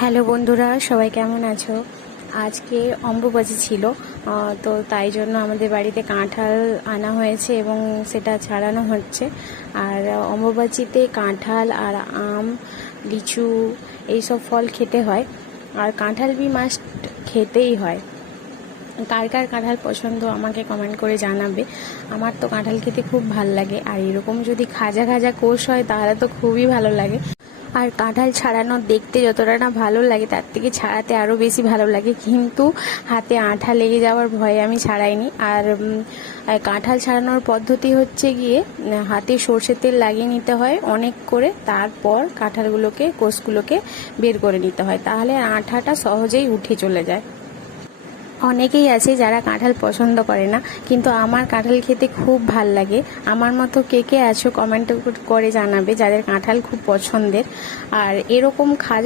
Hello বন্ধুরা, সবাই কেমন আছো? আজকে অম্বুবাচী ছিল, তো তাই জন্য আমাদের বাড়িতে কাঁঠাল আনা হয়েছে এবং সেটা ছাড়ানো হচ্ছে। আর অম্বুবাচীতে কাঁঠাল আর আম, লিচু এইসব ফল খেতে হয়। আর কাঁঠাল বি মাস্ট খেতেই হয়। কার কার কাঁঠাল পছন্দ আমাকে কমেন্ট করে জানাবে। আমার তো কাঁঠাল খেতে খুব ভাল লাগে, আর এরকম যদি খাজা খাজা কোষ হয় তাহলে তো খুবই ভালো লাগে। আর কাঁঠাল ছাড়ানো দেখতে যতটা না ভালো লাগে, তার থেকে ছাড়াতে আরও বেশি ভালো লাগে, কিন্তু হাতে আঠা লেগে যাওয়ার ভয়ে আমি ছাড়াইনি। আর কাঁঠাল ছাড়ানোর পদ্ধতি হচ্ছে গিয়ে হাতে সর্ষের তেল লাগিয়ে নিতে হয় অনেক করে, তারপর কাঁঠালগুলোকে কোষগুলোকে বের করে নিতে হয়, তাহলে আঠাটা সহজেই উঠে চলে যায়। অনেকেই আছে যারা কাঁঠাল পছন্দ করে না, কিন্তু আমার কাঁঠাল খেতে খুব ভাল লাগে। আমার মতো কে কে আছো কমেন্ট করে জানাবে যাদের কাঁঠাল খুব পছন্দের। আর এরকম খাজা